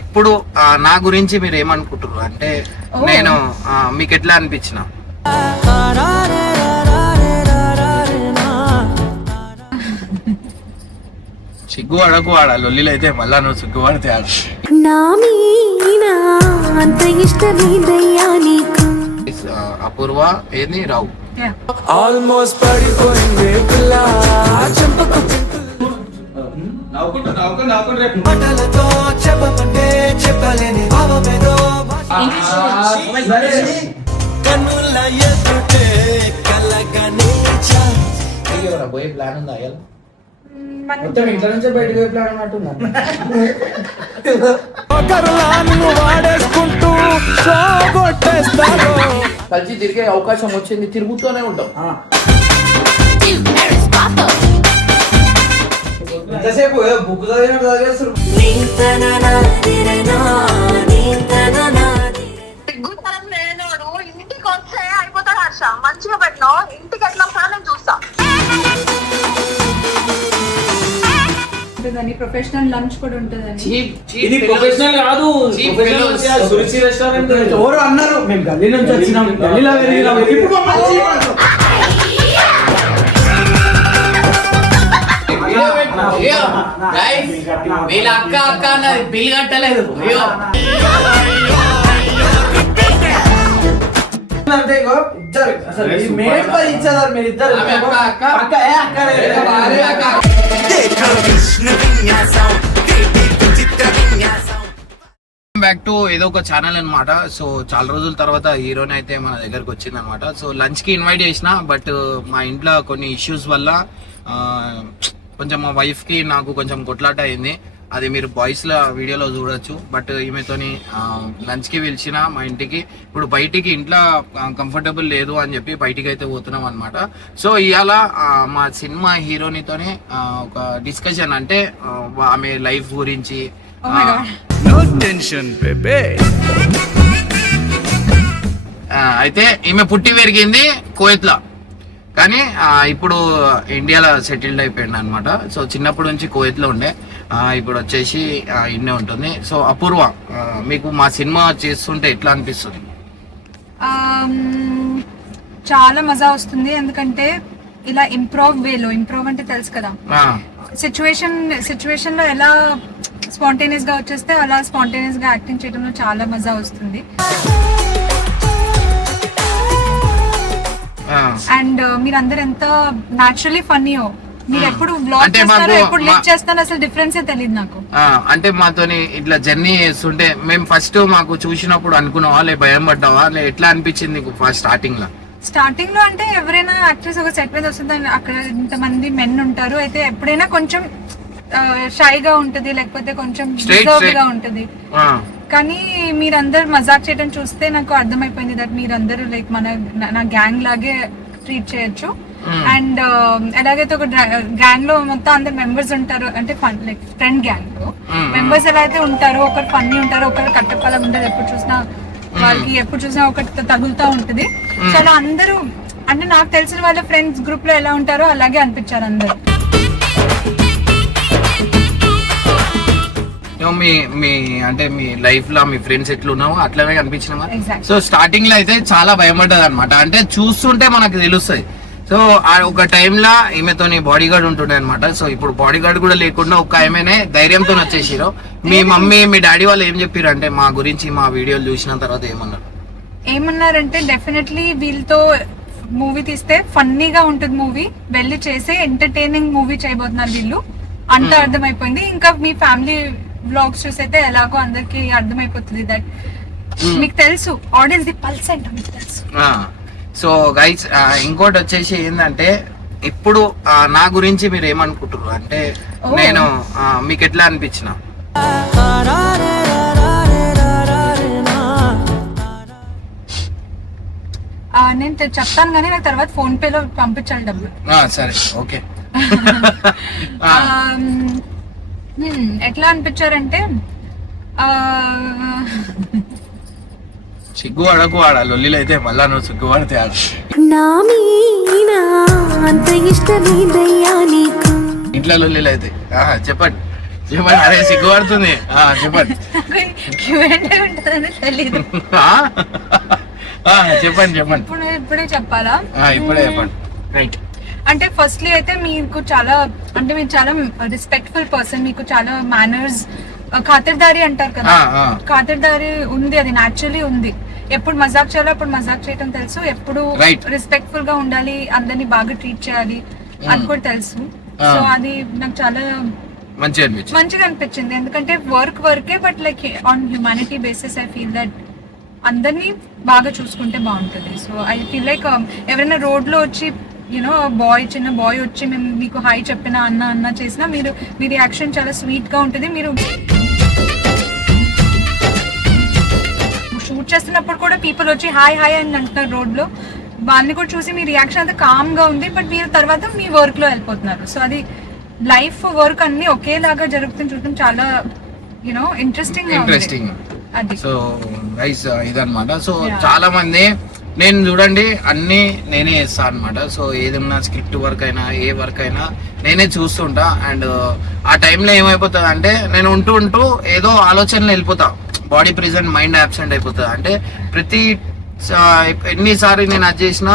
ఇప్పుడు నా గురించి మీరు ఏమనుకుంటారు అంటే నేను మీకు ఎట్లా అనిపించిన సిగ్గు అడకు ఆడ లొల్లిలు అయితే మళ్ళా నువ్వు సిగ్గు పడితే అపూర్వ ఏది రావు ఆల్మోస్ట్ పడిపోయింది పిల్ల చెంపకు మాటలతో చెప్పమంటే చెప్పలేని భావమేదో కన్నుల ఎదుటే కలగని పోయే ప్లాన్ ఉందా మొత్తం ఇంట్లో నుంచే బయటకు పోయి ప్లాన్ అన్నట్టున్నా వాడేసుకుంటూ కలిసి తిరిగే అవకాశం వచ్చింది, తిరుగుతూనే ఉంటాం. ఎంతసేపు బుక్ చదివినట్టు చదివేస్తారు. ఇంటికి వస్తే అయిపోతాడు హర్ష, మంచిగా పెట్టినావు, ఇంటికి ఎట్లా వస్తానో నేను చూస్తా. ప్రొఫెషనల్ లంచ్ కూడా ఉంటుందని. ఇది ప్రొఫెషనల్ కాదు, సురుచి రెస్టారెంట్. ఎవరు అన్నారు మేము గల్లీ నుంచి వచ్చినాం, గల్లీలో వెళ్ళినాం. వీళ్ళ అక్క అక్క అన్నది బిల్ కట్టలేదు. బ్యాక్ టు ఏదో ఒక ఛానల్ అనమాట. సో చాలా రోజుల తర్వాత హీరోని అయితే మన దగ్గరకు వచ్చింది అనమాట. సో లంచ్ కి ఇన్వైట్ చేసిన, బట్ మా ఇంట్లో కొన్ని ఇష్యూస్ వల్ల కొంచెం మా వైఫ్ కి నాకు కొంచెం కొట్లాట అయింది. అది మీరు బాయ్స్ ల వీడియోలో చూడొచ్చు. బట్ ఈమెతోని లంచ్ కి పిలిచిన మా ఇంటికి. ఇప్పుడు బయటికి ఇంట్లో కంఫర్టబుల్ లేదు అని చెప్పి బయటికి అయితే పోతున్నాం అనమాట. సో ఇవాళ మా సినిమా హీరోనితోనే ఒక డిస్కషన్, అంటే ఆమె లైఫ్ గురించి. అయితే ఈమె పుట్టి పెరిగింది కువైత్ లో, కానీ ఇప్పుడు ఇండియాలో సెటిల్డ్ అయిపోయింది అనమాట. సో చిన్నప్పటి నుంచి కువైత్ లో ఉండే, ఇప్పుడు వచ్చేసి ఇన్నే ఉంటుంది. సో అపూర్వ, మీకు మా సినిమా చేస్తుంటే ఎట్లా అనిపిస్తుంది? చాలా మజా వస్తుంది, ఎందుకంటే ఇలా ఇంప్రూవ్ అంటే తెలుసు కదా, సిచ్యువేషన్ లో ఎలా స్పాంటేనియస్ గా వచ్చేస్తే అలా స్పాంటేనియస్ గా యాక్టింగ్ చేయడంలో చాలా మజా వస్తుంది. అండ్ మీరందరూ ఎంత న్యాచురలీ ఫన్నీయో, మీరు ఎప్పుడు వ్లాగ్ చేస్తారో ఎప్పుడు లివ్ చేస్తారో అసలు డిఫరెన్స్ తెలియదు నాకు. అంటే మాతోని ఇట్లా జర్నీ చేస్తుంటే మేము ఫస్ట్ మాకు చూసినప్పుడు అనుకున్నావా, లే భయం పడ్డావా, లే ఎట్లా అనిపించింది ఫస్ట్ స్టార్టింగ్ లో? అంటే ఎవరైనా యాక్ట్రెస్ ఒక సెట్ మీద వస్తుంది, అక్కడ ఇంతమంది మెన్ ఉంటారు, అయితే ఎప్పుడైనా కొంచెం షైగా ఉంటది, లేకపోతే కొంచెం రిజర్వ్ గా ఉంటది. కానీ మీరందరు మజాక్ చేయడం చూస్తే నాకు అర్థమైపోయింది దట్ మీరందరూ లైక్ నా గ్యాంగ్ లాగే ట్రీట్ చేయొచ్చు. అండ్ ఎలాగైతే ఒక గ్యాంగ్ లో మొత్తం అందరు మెంబర్స్ ఉంటారు, అంటే ఫన్ లైక్ ఫ్రెండ్ గ్యాంగ్ లో మెంబర్స్ ఎలా అయితే ఉంటారో, ఒకరు ఫన్నీ ఉంటారు, ఒకరు కట్టపలం ఉంటారు, ఎప్పుడు చూసినా వాళ్ళకి ఎప్పుడు చూసినా ఒకటి తగులుతూ ఉంటది. సో అలా అందరూ, అంటే నాకు తెలిసిన వాళ్ళ ఫ్రెండ్స్ గ్రూప్ లో ఎలా ఉంటారో అలాగే అనిపించారు అందరు. మీ అంటే మీ లైఫ్ లో మీ ఫ్రెండ్స్ ఎట్లున్నావో అట్లనే కనిపించినా. సో స్టార్టింగ్ లో అయితే చాలా భయపడ్డది అనమాట, అంటే చూస్తుంటే మనకు తెలుస్తుంది. సో ఒక టైంలో ఈమెతోని బాడీ గార్డ్ ఉంటుండే అనమాట. సో ఇప్పుడు బాడీ గార్డ్ కూడా లేకుండా ఒక ఆమెనే ధైర్యంతో వచ్చేసిరు. మీ మమ్మీ మీ డాడీ వాళ్ళు ఏం చెప్పారు అంటే మా గురించి, మా వీడియోలు చూసిన తర్వాత ఏమన్నారంటే డెఫినెట్లీ వీళ్ళతో మూవీ తీస్తే ఫన్నీగా ఉంటుంది, మూవీ వెళ్ళి చేసే ఎంటర్టైనింగ్ మూవీ చేయబోతున్నారు వీళ్ళు అంత అర్థమైపోయింది. ఇంకా మీ ఫ్యామిలీ బ్లాగ్స్ చూసైతే ఎలాగో అందరికి అర్థమైపోతుంది దట్ మీకు తెలుసు ఆడియన్స్ ది పల్స్ అంటే మీకు తెలుసు. సో గైస్, ఇంకోటి వచ్చేసి ఏంటంటే ఇప్పుడు నా గురించి మీరు ఏమనుకుంటారు అంటే నేను మీకు ఎట్లా అనిపించిన? నేను చెప్తాను కానీ నాకు తర్వాత ఫోన్ పే లో పంపించాలి డబ్బులు. సరే, ఓకే. ఎట్లా అనిపించారంటే సిగ్గు అడకు ఆడ లొల్లిలు అయితే మళ్ళా నువ్వు సిగ్గు పడితే ఇంట్లో లొల్లిలు అయితే చెప్పండి. చెప్పండి. అరే సిగ్గుపడుతుంది. చెప్పండి. Q&A ఉంటుందని తెలీదు. చెప్పండి. ఇప్పుడే చెప్పాలా? ఇప్పుడే చెప్పండి. రైట్. అంటే ఫస్ట్లీ అయితే మీరు చాలా రెస్పెక్ట్ఫుల్ పర్సన్, మీకు చాలా మేనర్స్, ఖాతిర్దారి అంటారు కదా, ఖాతిర్దారి ఉంది, అది న్యాచురలీ ఉంది. ఎప్పుడు మజాక్ చేయాలో అప్పుడు మజాక్ చేయటం తెలుసు, ఎప్పుడు రెస్పెక్ట్ఫుల్ గా ఉండాలి, అందరినీ బాగా ట్రీట్ చేయాలి అది కూడా తెలుసు. సో అది నాకు చాలా మంచిగా అనిపించింది. ఎందుకంటే వర్కే, but like on humanity basis I feel that అందరినీ బాగా చూసుకుంటే బాగుంటుంది. సో ఐ ఫీల్ లైక్ ఎవరైనా రోడ్ లో వచ్చి యూనో చిన్న బాయ్ వచ్చి మేము మీకు హాయ్ చెప్పినా అన్న చేసినా మీ రియాక్షన్ చాలా స్వీట్ గా ఉంటుంది. మీరు షూట్ చేస్తున్నప్పుడు కూడా పీపుల్ వచ్చి హాయ్ అని అంటున్నారు రోడ్ లో, వాళ్ళని కూడా చూసి మీ రియాక్షన్ అంతా కామ్ గా ఉంది, బట్ మీరు తర్వాత మీ వర్క్ లో వెళ్ళిపోతున్నారు. సో అది లైఫ్ వర్క్ అన్ని ఒకేలాగా జరుగుతుంది చూడటం చాలా యూనో ఇంట్రెస్టింగ్. సో గైస్ ఇదన్నమాట. సో చాలా మంది నేను చూడండి అన్ని నేనే చేస్తా అనమాట. సో ఏదన్నా స్క్రిప్ట్ వర్క్ అయినా ఏ వర్క్ అయినా నేనే చూస్తుంటా. అండ్ ఆ టైంలో ఏమైపోతుంది అంటే నేను ఉంటూ ఏదో ఆలోచనలు వెళ్ళిపోతా, బాడీ ప్రెజెంట్, మైండ్ అబ్సెంట్ అయిపోతుంది. అంటే ప్రతి ఎన్నిసార్లు నేను అది చేసినా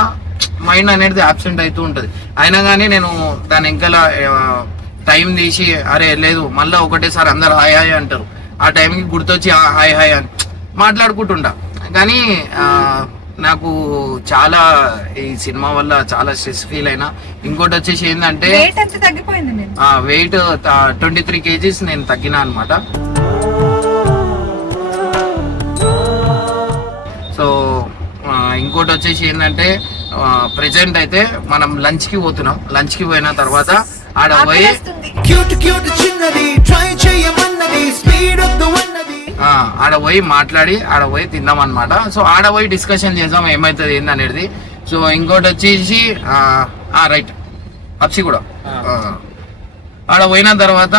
మైండ్ అనేది అబ్సెంట్ అవుతూ ఉంటుంది. అయినా కానీ నేను దాని ఇంకా టైం తీసి అరే లేదు మళ్ళీ ఒకటేసారి అందరు హాయ్ అంటారు, ఆ టైంకి గుర్తొచ్చి హాయ్ అని మాట్లాడుకుంటుంటా. కానీ నాకు చాలా ఈ సినిమా వల్ల చాలా స్ట్రెస్ ఫీల్ అయినా. ఇంకోటి వచ్చేసి ఏంటంటే వెయిట్ 23 kgs నేను తగ్గినా అనమాట. సో ఇంకోటి వచ్చేసి ఏంటంటే ప్రెసెంట్ అయితే మనం లంచ్ కి పోతున్నాం. లంచ్ కి పోయిన తర్వాత ఆడ పోయి మాట్లాడి ఆడ పోయి తిందాం అనమాట. సో ఆడ పోయి డిస్కషన్ చేద్దాం ఏమైతుంది ఏంది అనేది. సో ఇంకోటి వచ్చేసి రైట్ అప్సి కూడా ఆడ పోయిన తర్వాత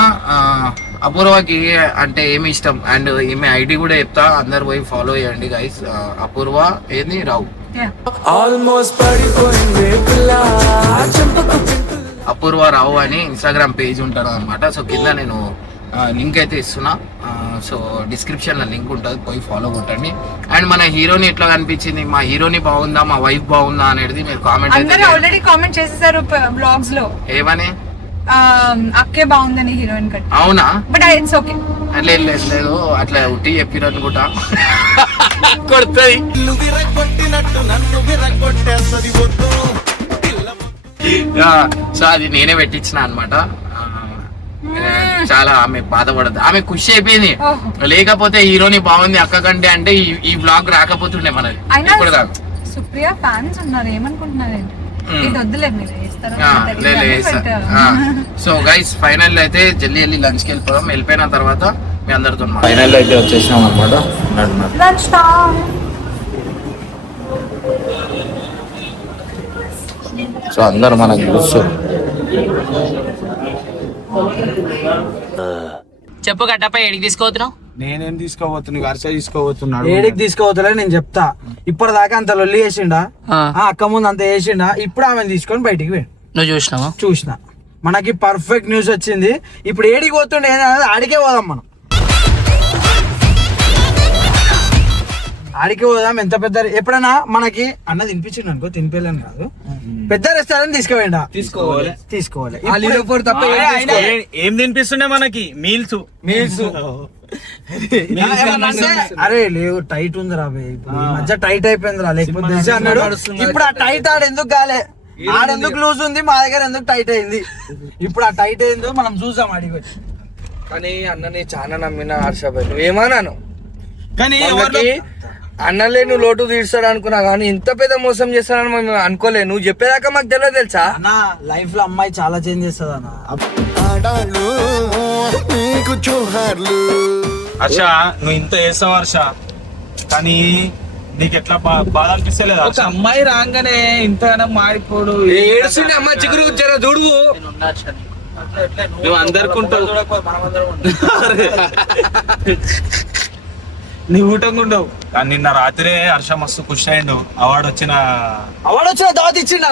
అపూర్వకి అంటే ఏమి ఇష్టం అండ్ ఈమె ఐడి కూడా చెప్తా, అందరు పోయి ఫాలో చేయండి గైస్. అపూర్వ ఏంది రావు, అపూర్వ రావు అని ఇన్స్టాగ్రామ్ పేజ్ ఉంటాడు అనమాట. సో కింద నేను లింక్ అయితే ఇస్తున్నా. సో డిస్క్రిప్షన్ లో లింక్ ఉంటుంది, పోయి ఫాలో కొట్టండి. అండ్ మన హీరోని ఎట్లా కనిపించింది, మా హీరోని బాగుందా, మా వైఫ్ బాగుందా అనేది మీరు కామెంట్ అయితే ఆల్రెడీ కామెంట్ చేసేసారు బ్లాగ్స్ లో. ఏమని? అక్కే బాగుందని హీరోయిన్ కట్. అవునా? But it's okay. లేదు అట్లా ఉట్టి చెప్పిన అనుకుంటా కొడుతుంది. సో అది నేనే పెట్టించిన అనమాట. చాలా ఆమె బాధపడదు, ఆమె ఖుషి అయిపోయింది. లేకపోతే హీరోని బాగుంది అక్క కంటే అంటే ఈ బ్లాగ్ రాకపోతుండే మనది. ఇప్పుడు సుప్రియ ఫ్యాన్స్ ఉన్నారు, ఏమనుకుంటున్నారు? ఇది వద్దులే, మీరు సో గైస్ ఫైనల్ అయితే జల్దీ వెళ్ళి లంచ్ కి వెళ్ళిపోదాం. వెళ్ళిపోయిన తర్వాత మీ అందరితో ఫైనల్ అయితే వచ్చేసినాం అనమాట. సో అందరు మనకు చూస్తారు. చెప్పు గట్టపై ఎడికి తీసుకోవచ్చున్నావు? నేనేం తీసుకోబోతున్నా, హర్ష తీసుకోబోతున్నాడు. ఏడికి తీసుకోవద్దులే నేను చెప్తా. ఇప్పటిదాకా అంత లొల్లి చేసిండా, అక్క ముందు అంత చేసిండా, ఇప్పుడు ఆమె తీసుకొని బయటికి పోయి. నువ్వు చూసినావా? చూసిన. మనకి పర్ఫెక్ట్ న్యూస్ వచ్చింది. ఇప్పుడు ఏడికి పోతుండే ఆడికే పోదాం, మనం ఆడికి పోదాం. ఎంత పెద్ద ఎప్పుడైనా మనకి అన్న తినిపించిండు అనుకో, తినిపించలేను కాదు, పెద్ద రెస్టారెంట్ తీసుకోవాలి. ఏం తినిపిస్తుండే మనకి? మీల్స్ అరే లేవు, టైట్ ఉంది రా ఇప్పుడు మధ్య టైట్ అయిపోయింది రా. లేకపోతే తెలిసి అన్నాడు. ఇప్పుడు ఆ టైట్ ఆడెందుకు కాలే, ఆడెందుకు లూజ్ ఉంది, మా దగ్గర ఎందుకు టైట్ అయింది. ఇప్పుడు ఆ టైట్ అయిందో మనం చూసాం అడిగి. కానీ అన్నని చాలా నమ్మిన హర్షభాయ్, నువ్వేమన్నాను కానీ అన్నలే నువ్వు లోటు తీర్చాడు అనుకున్నా, కానీ ఇంత పెద్ద మోసం చేస్తానని మేము అనుకోలే. నువ్వు చెప్పేదాకా మాకు తెలియదు తెలుసా అన్న. లైఫ్ లో అమ్మాయి చాలా చేంజ్ చేస్తుంది అన్న. హర్ష నువ్వు ఇంత చేస్తావు హర్ష, కానీ నీకు ఎట్లా బాధ అనిపిస్తలేదు? ఒక అమ్మాయి రాగానే ఇంతగానో మారిపోడు. ఏడుస్తుంది అమ్మ, చిగురు జర చూడు. నువ్వు అందరికి ఉంటావు, నీ ఊటంగా ఉండవు. కానీ నిన్న రాత్రే హర్ష మస్తు ఖుషి అయ్యిండు. అవార్డు వచ్చిన దావత్ ఇచ్చిండు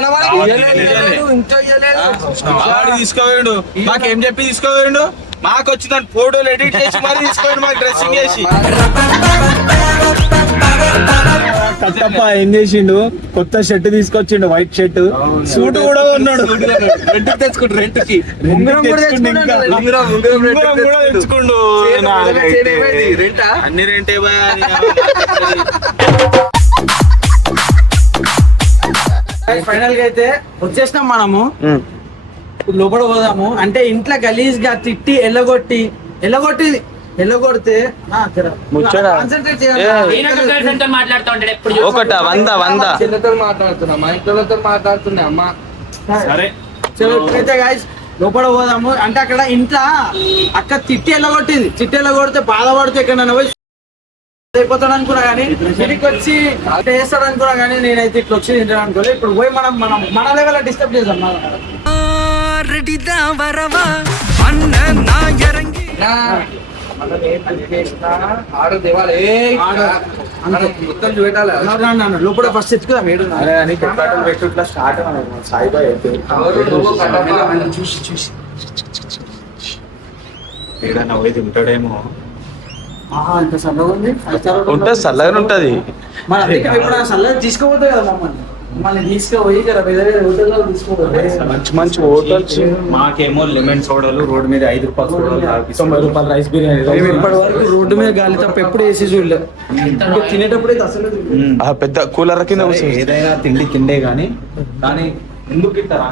అవార్డు తీసుకోవేయండు. మాకేం చెప్పి తీసుకోవేయండు? మాకు వచ్చిన ఫోటోలు ఎడిట్ చేసి మరి తీసుకోండి మాకు డ్రెస్సింగ్ చేసి. కట్టప్ప ఏం చేసిండు, కొత్త షర్ట్ తీసుకొచ్చిండు, వైట్ షర్ట్, సూట్ కూడా ఉన్నాడు. రెంట్ తెచ్చుకుంటు, రెంట్ కి ఉంగరం కూడా తెచ్చుకుండు. అన్ని రెంటే ఫైనల్ గా అయితే వచ్చేసినాం మనము. ఇప్పుడు లోపల పోదాము. అంటే ఇంట్లో గలీజ్ గా తిట్టి ఎల్లగొడితే కాన్సన్ట్రేట్ చేయాలి. మాట్లాడుతూ ఉంటాడు ఎప్పుడు. ఒకట 100 చెల్లెతో మాట్లాడుతున్నా, మా ఇంట్లో మాట్లాడుతున్నా అమ్మ. సరే చలో ఇప్పుడైతే గాయస్ లోపల పోదాము. అంటే అక్కడ ఇంట్లో అక్క తిట్టి ఎల్లగొడితే బాధపడితే ఎక్కడ పోయి అయిపోతాడు అనుకున్నా కానీ, ఇంటికి వచ్చి చేస్తాడు అనుకున్నా కానీ, నేనైతే ఇట్లా వచ్చి తింటాను అనుకోలేదు. ఇప్పుడు పోయి మనం మన లెవెల్ డిస్టర్బ్ చేద్దాం. మొత్తం చూడాలి లోపల ఫస్ట్ ఎత్తుకుదాం. ఏడు ఏదన్నా పోయి ఉంటాడేమో. ఇంత సల్లగా ఉంది. ఉంటే చల్లగానే ఉంటది. మన ఇప్పుడు సల్లగా తీసుకోపోతాయి కదా మమ్మల్ని తీసుకుపోయి కదా వేరే హోటల్లో తీసుకోపోతే మంచి హోటల్స్. మాకేమో లెమన్ సోడాలు రోడ్డు మీద 5 రూపాయలు సోడాలు, 90 రూపాయలు రైస్ బిర్యానీ. ఇప్పటి వరకు రోడ్డు మీద గాలి తప్ప ఎప్పుడు వేసి చూడలేదు. తినేటప్పుడు అయితే అసలు పెద్ద కూలర్ కింద ఏదైనా తిండే కానీ ఎందుకు ఇస్తారా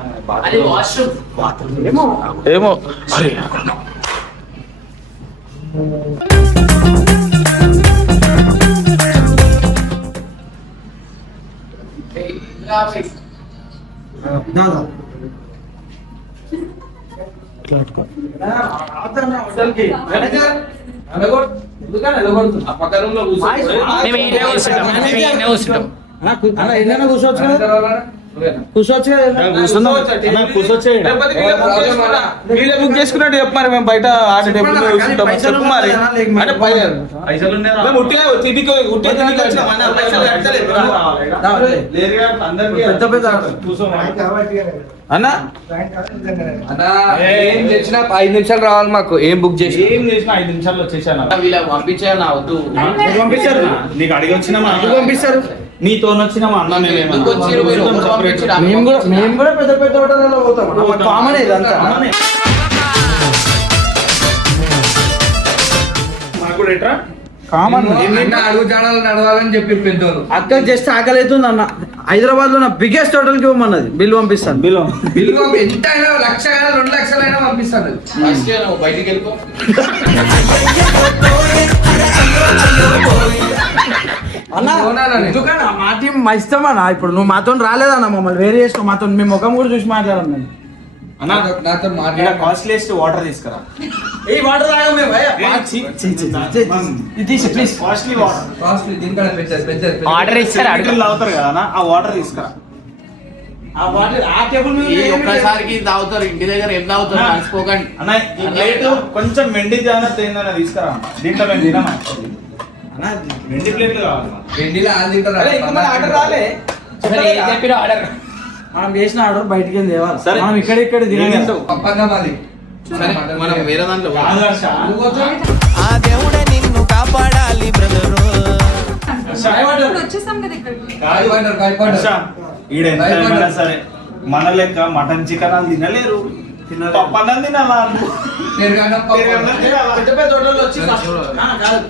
ఏమో అరే మేము ఈయనే కూర్చుంటాం. కూర్చోవచ్చు వీళ్ళే బుక్ చేసుకున్నట్టు చెప్పు మరి. మేము బయట ఆర్డర్ టేబుల్ మీద కూర్చుంటాం చెప్పు మరి. అంటే పెద్ద పెద్ద అన్నా ఏం తెచ్చినా 5 నిమిషాలు రావాలి మాకు. ఏం బుక్ చేసి ఏం చేసినా 5 నిమిషాల్లో వచ్చేసాను. వీళ్ళకి పంపించాను వద్దు. పంపిస్తారు నీకు అడిగి వచ్చినామా, పంపిస్తారు నీతో వచ్చినామా అన్న. మేము కూడా పెద్ద పెద్ద హోటల్లో పోతాం. కామన్ ఇదంతా. మాకు కూడా ఎట్రా కామన్. అడుగు జాడాలు నడవాలని చెప్పి పెద్దోళ్ళు. అక్క జస్ట్ ఆకలి అవుతుంది అన్న. హైదరాబాద్ లో బిగ్గెస్ట్ హోటల్ కి ఇవ్వమన్నది. బిల్ పంపిస్తాను. బిల్ ఎంత అయినా 1 లక్ష 2 లక్షలైనా పంపిస్తాను. బయటికి వెళ్ళిపో. అన్న ఎందుకన్నా మా టీం మా ఇష్టం అన్న. ఇప్పుడు నువ్వు మాతో రాలేదన్న, మమ్మల్ని వేరే చేసుకో. మాతో మేము ముఖం కూడా చూసి మాట్లాడాలి. నేను నాతో కాస్ట్లీస్ట్ వాటర్ తీసుకురా. ఈ వాటర్ తాగా మేము ప్లీజ్. కాస్ట్లీ వాటర్, కాస్ట్లీ దీనికన్నా పెద్ద ఆర్డర్ ఇచ్చారు అడుగులు తాగుతారు కదా అన్న, ఆ వాటర్ తీసుకురా. ఆ వాటర్ ఆ టేబుల్ మీద ఈ ఒక్కసారికి తాగుతారు, ఇంటి దగ్గర ఏం తాగుతారు మర్చిపోకండి. అన్న ఈ ప్లేట్ కొంచెం మెండి జాగ్రత్త ఏందన్న తీసుకురా. దీంట్లో మేము తినమా అన్న, మెండి ప్లేట్లు కావాలి. వెండిలో ఆలు తింటారు. ఆర్డర్ రాలే చెప్పిన ఆర్డర్ మనం చేసిన ఆర్డర్ బయటికి వెళ్ళి తేవాలి. సరే. మనం ఇక్కడ తినగలుగుతాం. పప్పంగా మాది. సరే మనం వేరే దాంట్లో ఆ దేవుడే నిన్ను కాపాడాలి బ్రదరు. ఇప్పుడు వచ్చేసాం కదా ఇక్కడికి. ఈడెంత సరే మన లెక్క మటన్ చికెన్ అని తినలేరు, పప్పన్నం తినాలా. పెద్ద పెద్ద హోటల్లో వచ్చి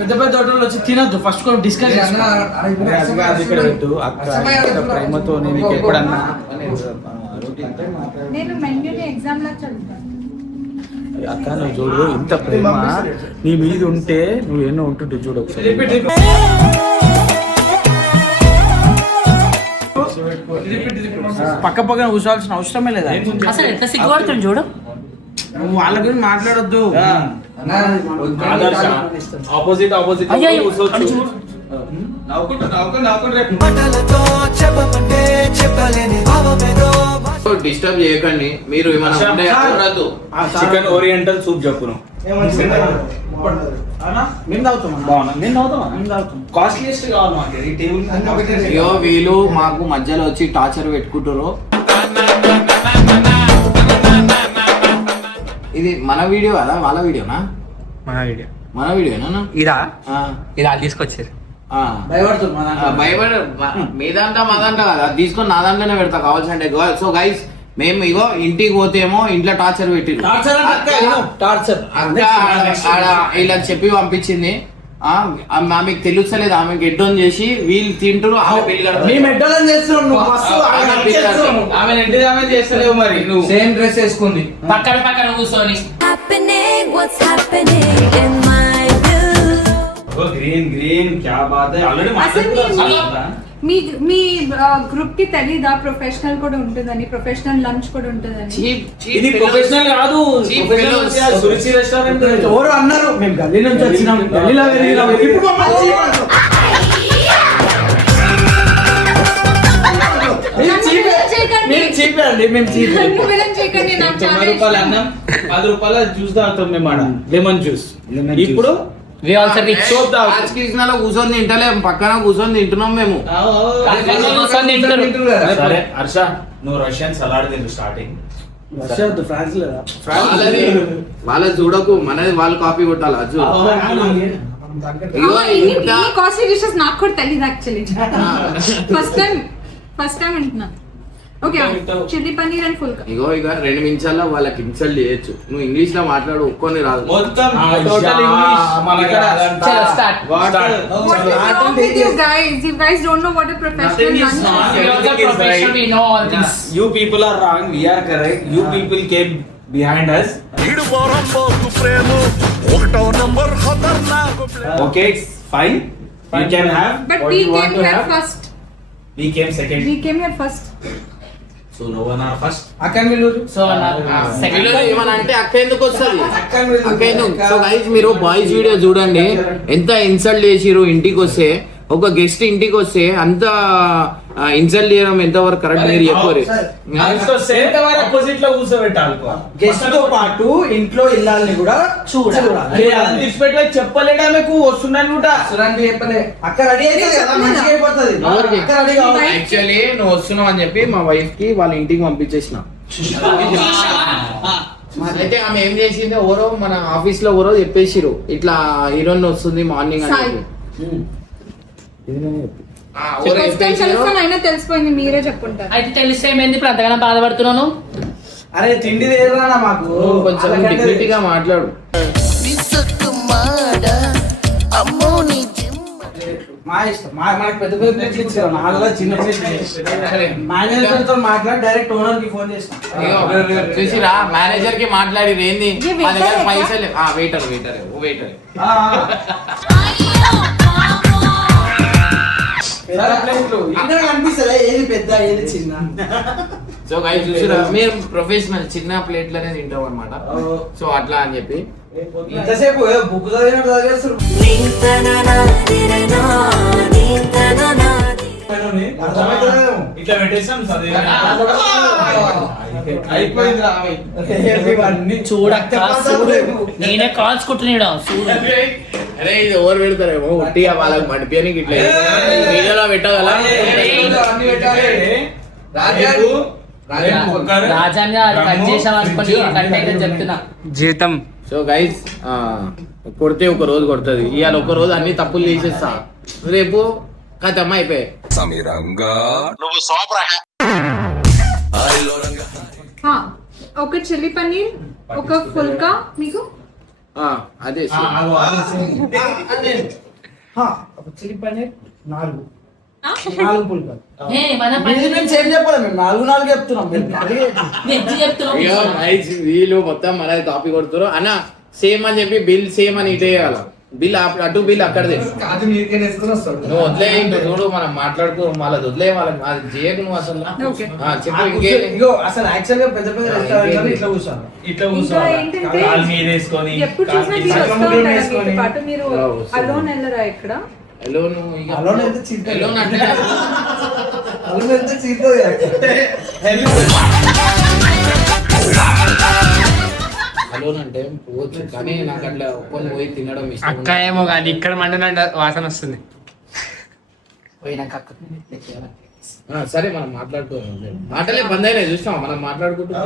పెద్ద పెద్ద హోటల్లో వచ్చి తినద్దు. ఫస్ట్ డిస్కస్ ఇక్కడ పెట్టు అక్క, ప్రేమతో నేను ఎప్పుడన్నా నేను మెన్యూని ఎగ్జామ్ లా చదువుతాను. అక్క నువ్వు చూడు, ఇంత ప్రేమ నీ మీద ఉంటే నువ్వు ఎన్నో ఉంటుంటే చూడు ఒకసారి. పక్క పక్కన కూర్చోవాల్సిన అవసరమే లేదా? అసలు ఎంత సిగ్గుపడుతుంది చూడు. నువ్వు వాళ్ళ గురించి మాట్లాడొద్దు. ఆపోజిట్ ఆపోజిట్ మాటలతో చెప్పమంటే చెప్పలేని భావమేదో. డిస్టర్బ్ చేయకండి. మీరు ఏమైనా ఉంటే చూడద్దు. చికెన్ ఓరియంటల్ సూప్ చెప్పును. మేము తాగుతాం. బాగున్నా, నేను తాగుతామా? మేము తాగుతాం. కాస్ట్లీస్ట్ కావాలి మాకు ఈ టేబుల్. అయ్యో వీళ్ళు మాకు మధ్యలో వచ్చి టార్చర్ పెట్టుకుంటారు. ఇది మన వీడియో కదా వాళ్ళ వీడియోనా? మన వీడియోనా ఇదా ఆ. ఇది తీసుకొచ్చారు ఆ. భయపడుతుంది మా దాంట్లో. మీ దాంట్లో మా దాంట్లో కదా అది తీసుకొని నా దాంట్లోనే పెడతా కావాల్సింటే. సో గైస్ మేము ఇగో ఇంటికి పోతేమో ఇంట్లో టార్చర్ పెట్టిరు. టార్చర్ అంటే అక్క, ఏమో టార్చర్. అక్క ఆడ ఇలా చెప్పి పంపించింది. ఆమెకు తెలుస్తలేదు, ఆమెకి ఎడ్డోన్ చేసి వీళ్ళు తింటారు, ఆమె పెళ్లి మేము ఎడ్డలని చేస్తున్నాం, నువ్వు మస్తు ఆమె చేస్తున్నావు. ఆమె ఇంటి ఆమె చేస్తలేవు మరి నువ్వు. సేమ్ డ్రెస్ వేసుకుంది. పక్కన కూర్చొని happening? What's happening in my view? Green క్యా బాత్ హై. ఆల్రెడీ అసలు మీ గ్రూప్ కి తెలీదా ప్రొఫెషనల్ కూడా ఉంటుందని, ప్రొఫెషనల్ లంచ్ కూడా ఉంటుందని? ఇది ప్రొఫెషనల్ కాదు, సురుచి రెస్టారెంట్. ఎవరు అన్నారు? మేము గల్లీ నుంచి వచ్చినాం, గల్లీలో పెరిగినాం. ఇప్పుడు మమ్మల్ని చీపాడు. మేము చీపే అండి, మేము చీపే. నన్ను విలన్ చేయకండి, నాకు చాలా 9 రూపాయల ఇష్టం. అన్నం 10 రూపాయల జ్యూస్ తాగుతాం మేము ఆడ, లెమన్ జ్యూస్. ఇప్పుడు వి ఆల్సో రిచ్. సోప్ తాగుతాం. రాజకృష్ణలో కూర్చొని తింటలేము, పక్కన కూర్చొని తింటున్నాం మేము. పక్కన కూర్చొని తింటారు. సరే హర్ష, నువ్వు రష్యన్ సలాడ్ తింటు స్టార్టింగ్. రష్యా వద్దు, ఫ్రాన్స్ లేదా? వాళ్ళది చూడకు, మనది వాళ్ళు కాపీ కొట్టాలి. అది చూడు. ఇగో ఇంత కాస్ట్లీ డిషెస్ నాకు కూడా తెలియదు యాక్చువల్లీ. ఫస్ట్ టైం వింటున్నా. Okay, chilli paneer and phulka. ఇగో ఇక 2 నిమిషాల్లో వాళ్ళకి ఇన్సల్ట్ చేయొచ్చు. నువ్వు ఇంగ్లీష్ లో మాట్లాడు, ఒక్కొని రాదు. మొత్తం టోటల్ ఇంగ్లీష్. మనకి చలో start. What is wrong with you guys? You guys don't know what a professional lunch is. We also professional, we know all things. You people are wrong, we are correct. You people came behind us. Okay, it's fine. You can have But what we you want came to here have. first. We came second. We came here first. So no one are first. అక్కడ వీళ్ళు so second వీళ్ళు ఏమన్నా అంటే అక్క ఎందుకు వస్తుంది? అక్కడ వీళ్ళు అక్క ఎందుకు? సో గైస్ మీరు బాయ్స్ వీడియో చూడండి, ఎంత ఇన్సల్ట్ చేసిరు. ఇంటికి వస్తే ఒక గెస్ట్ ఇంటికి వస్తే అంత ఇన్సల్ట్ చేయడం ఎంతవరకు కరెక్ట్ మీరు చెప్పారు? So center వారి opposite లో కూర్చోబెట్టాలి. గెస్ట్ తో పాటు ఇంట్లో ఇల్లాలని కూడా చూడాలి. తీసిపెట్టే చెప్పలేడా మీకు వస్తున్నాను కూడా. సురానికి చెప్పలే. అక్క రెడీ అయితే కదా మంచిగా అయిపోతుంది. ఎవరికి? అక్క రెడీ కావాలి. యాక్చువల్లీ నువ్వు వస్తున్నావు అని చెప్పి మా వైఫ్ కి వాళ్ళ ఇంటికి పంపించేసిన. అయితే ఆమె ఏం చేసింది, ఎవరో మన ఆఫీస్ లో ఎవరో చెప్పేసిరు ఇట్లా హీరోయిన్ వస్తుంది మార్నింగ్ అని సాయి. చెప్పి. ఫస్ట్ టైం కలుస్తాను అయినా తెలిసిపోయింది, మీరే చెప్పుంటారు. అయితే తెలిస్తే ఏమైంది ఇప్పుడు అంతగానో బాధపడుతున్నాను? అరే తిండి లేదురా మాకు. నువ్వు కొంచెం డిగ్నిటీగా మాట్లాడు. మా ఇష్టం. మనకి పెద్ద పెద్ద ప్లేట్లు ఇచ్చారు, నాలుగు చిన్న ప్లేట్లు. మేనేజర్ తో మాట్లాడి డైరెక్ట్ ఓనర్ కి ఫోన్ చేసిన. చూసిరా మేనేజర్ కి మాట్లాడి ఏంది మా దగ్గర పైసలు. వెయిటర్ పెద్ద ప్లేట్లు ఇక్కడ కనిపిస్తలే, ఏది పెద్ద ఏది చిన్న. సో గైస్ చూసిరా, మీరు ప్రొఫెషనల్ చిన్న ప్లేట్లనే తింటాం అనమాట. సో అట్లా అని చెప్పి ఇంతసేపు బుక్ చదివినట్టు చదివేస్తారు. అర్థమవుతలేదేమో. ఇట్లా పెట్టేసాం అయిపోయింది. ఇవన్నీ చూడక్క నేనే కాల్చుకుంటున్నాడు. చూడు అరే ఇది ఎవరు పెడతారేమో ఉట్టిగా వాళ్ళకి మడిపోయానికి ఇట్లా వీడియోలో పెట్టగల. రాజాన్ని కట్ చేసాం అనుకోని కట్ అయితే చెప్తున్నా జీవితం. సో గైస్ కొడితే ఒక రోజు కొడుతుంది, ఇవాళ ఒక రోజు అన్ని తప్పులు చేసేస్తా, రేపు కథమ్మ అయిపోయాయి. ఒక చిల్లీ పన్నీర్, ఒక ఫుల్కా మీకు. అదే చిల్లీ పన్నీర్ 4 పుల్కాలు. ఏ మన మేము సేమ్ చెప్పాలి, మేము 4 చెప్తున్నాం. వెజ్ చెప్తున్నాం. వీళ్ళు మొత్తం మన కాపీ కొడుతారు అన్న. సేమ్ అని చెప్పి బిల్ సేమ్ అని ఇటే చేయాలి. బిల్ అటు బిల్ అక్కడదే. నువ్వు వదిలే, ఇంకా చూడు మనం మాట్లాడుకో, వాళ్ళది వదిలే, వాళ్ళకి అది చేయకు నువ్వు అసలు. చెప్పు ఇంకేం. ఇగో అసలు యాక్చువల్ గా పెద్ద పెద్ద రెస్టారెంట్ ఇట్లా కూర్చోాలి. ఇట్లా ఇంకా ఏంటంటే కాలు మీద వేసుకొని ఎప్పుడు చూసినా మీరు వస్తూ ఉంటారు మీతో పాటు. మీరు అలోన్ వెళ్ళరా ఇక్కడ? అలోన్ అలోన్ ఎంత చీప్ అలోన్ అంటే అలోన్ ఎంత చీప్. అలోన్ అంటే పోవచ్చు, కానీ నాకు అట్లా ఒక్కని పోయి తినడం ఇష్టం. అక్క ఏమో కానీ ఇక్కడ మండన వాసన వస్తుంది. పోయినాక సరే మనం మాట్లాడుకోవాలి, మాటలే బంద్ అయినాయి చూస్తాం మనం మాట్లాడుకుంటున్నాం.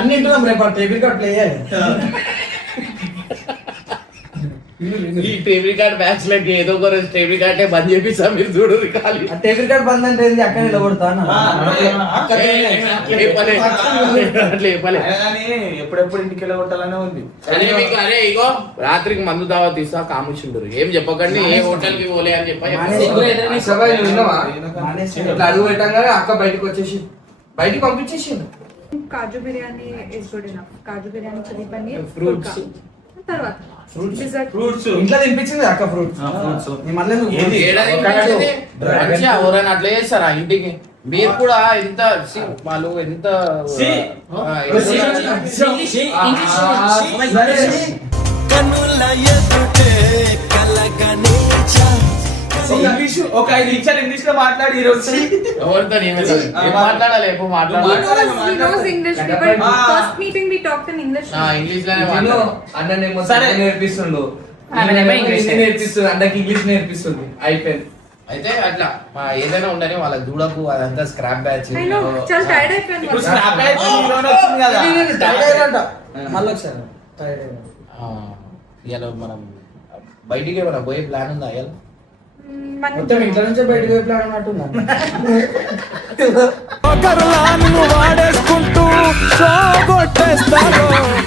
అన్ని వింటున్నాం, రేపు టేబుల్ కార్డ్ ప్లే చేయాలి. ఈ టేబుల్ కార్డ్ బ్యాచ్ లకి ఏదో ఒక రోజు టేబుల్ కార్డే బంద్ చేపిస్తాం, మీరు చూడు ఖాళీ. ఆ టేబుల్ కార్డ్ బంద్ అంటే ఏంది? అక్కడ నిలబడతా అన్న. ఎప్పుడెప్పుడు ఇంటికి వెళ్ళగొట్టాలనే ఉంది. అరే మీకు అరే ఇగో రాత్రికి మందు దావా తీస్తా కాముచుంటారు, ఏం చెప్పకండి, ఏ హోటల్ కి పోలే అని చెప్పి సభ విన్నావా? ఇట్లా అడుగు పెట్టంగానే అక్క బయటకు వచ్చేసి బయటికి పంపించేసిండు. Kaju biryani is good enough. Kaju biryani, chilli paneer, Fruits. తర్వాత dessert. ఫ్రూట్స్ ఇంట్లో తినిపించింది అక్క ఫ్రూట్స్. మళ్ళీ మంచిగా ఎవరైనా అట్లా చేస్తారా ఇంటికి? మీరు కూడా ఎంత వాళ్ళు ఎంత కన్నుల ఎదుటే కలగనే ఇంగ్లీష్ ఒక 5 నిమిషాలు ఇంగ్లీష్ లో మాట్లాడి ఈ రోజు ఎవరితో మాట్లాడాలి, ఎప్పుడు మాట్లాడాలి He knows English, but first meeting we talked in English. English లోనే విను, మాట్లాడాలి. అన్ననేమో సరే. తెలుగు నేర్పిస్తుండు, ఆమెనేమో ఇంగ్లీష్ హిందీ నేర్పిస్తుంది, అన్నకి ఇంగ్లీష్ నేర్పిస్తుంది. అయిపోయింది. అయితే అట్లా ఏదైనా ఉండని వాళ్ళకి చూడకు, అదంతా స్క్రాప్ బ్యాచ్. I know, చాలా tired అయిపోయాను. ఇప్పుడు స్నాప్ అయితే హీరోయిన్ వచ్చింది కదా. మళ్ళీ ఒకసారి టైర్డ్ అయ్యాడు. ఇవాళ మనం బయటికి ఏమైనా పోయే ప్లాన్ ఉందా ఇవాళ? మొత్తం ఇంట్లో నుంచే బయటకు పోయి ప్లాన్ అన్నట్టుందా? ఒకరులా నిన్ను వాడేసుకుంటూ సోగొట్టేస్తాను.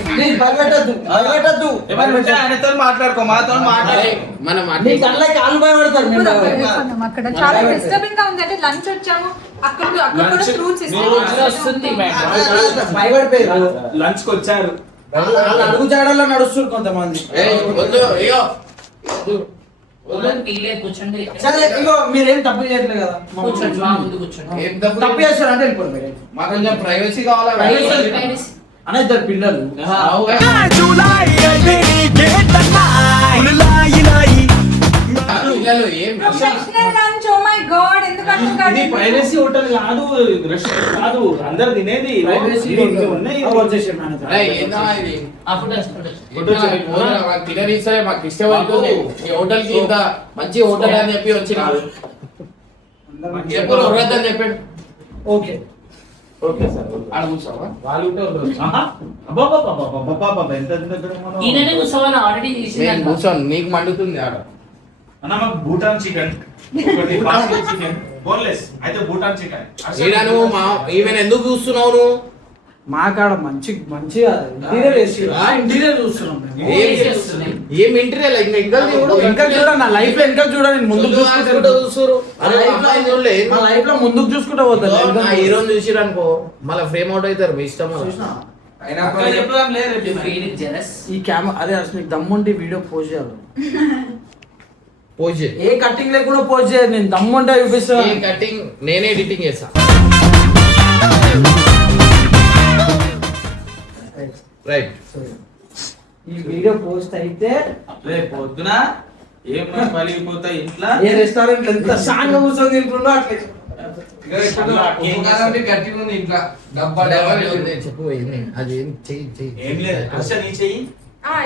ప్లీజ్ భయపెట్టద్దు, భయపెట్టద్దు. ఏమైనా ఉంటే ఆయనతో మాట్లాడుకో, మాతో మాట్లాడే. మనం నీ కళ్ళకి కాలు భయపడతారు. అక్కడ చాలా డిస్టర్బింగ్ గా ఉంది. అంటే లంచ్ వచ్చాము, అక్కడ కూడా ఫ్రూట్స్ వస్తుంది భయపడిపోయారు. లంచ్ కి వచ్చారు. వాళ్ళు అడుగు జాడల్లో నడుస్తారు కొంతమంది. కూర్చోండి, సరే ఇగో మీరేం తప్పు చేయట్లేదు కదా. కూర్చోండి, మా ముందు కూర్చోండి. ఏం తప్పు తప్పు చేస్తారంటే వెళ్ళిపోండి మీరు. మాకు కొంచెం ప్రైవసీ కావాలా? అన్న ఇద్దరు పిల్లలు. జూలై అయితే నీ గేటన్నాయ్. ఉల్లాయినాయి. పిల్లలు ఏం లంచ్. ఓ మై గాడ్, ఎందుకు అర్థం కాదు? ఇది ప్రైవసీ హోటల్ కాదు, రెస్టారెంట్ కాదు, అందరు తినేది. వచ్చేసారు మేనేజర్. అరే, ఏందా ఇది? తిననిస్తే మాకు ఇష్టం అవుతుంది. ఈ హోటల్ కి ఇంత మంచి హోటల్ అని చెప్పి వచ్చిన ఎప్పుడు వరద్దని చెప్పండి. Okay okay sir. ఆడ కూర్చోవా? వాళ్ళు ఉంటే ఉండరు. అబ్బబ్బబ్బబ్బబ్బబ్బబ్బ, ఎంత దగ్గర ఉన్నావు? ఈయననే కూర్చోవాలి, ఆల్రెడీ నేను తీసిందంట. కూర్చోను, నీకు మండుతుంది ఆడ. అన్న మాకు భూటాన్ చికెన్, ఒకటి బాస్మతి చికెన్, బోన్లెస్ అయితే భూటాన్ చికెన్. ఈడ నువ్వు ఈవెన్ ఎందుకు చూస్తున్నావు నువ్వు? మా కాడ మంచిగా ఇంటీరియర్ వేసి ఇంటీరియర్ చూస్తున్నాం. ఏం ఇంటీరియర్ ఇంకా చూడు, ఇంకా చూడండి, నా లైఫ్ లో ఇంకా చూడండి, నేను ముందుకు చూసుకుంటా చూస్తారు. మా లైఫ్ లో ముందుకు చూసుకుంటా పోతాను. హీరోని చూసిరు అనుకో మళ్ళీ ఫ్రేమ్ అవుట్ అవుతారు, మీ ఇష్టం. అయినా అక్కడ చెప్తాం లేదు. Feeling jealous. ఈ కెమెరా అదే అసలు నీకు దమ్ముంటే వీడియో పోస్ట్ చేయాలి. పోజ్ ఏ కట్టింగ్ లేకుండా పోస్ట్ చేయాలి. నేను దమ్ముంటే చూపిస్తా. కటింగ్ నేనే ఎడిటింగ్ చేస్తా. రైట్. ఈ వీడియో పోస్ట్ అయితే రేపు పొద్దున ఏం పలిగిపోతాయి ఇంట్లో. ఏ రెస్టారెంట్ ఎంత షాన్గా కూర్చొని తింటుండో అట్లే. గట్టిగా ఉంది ఇంట్లో డబ్బా చెప్పు అది ఏం లేదు, హర్ష నీ చెయ్యి.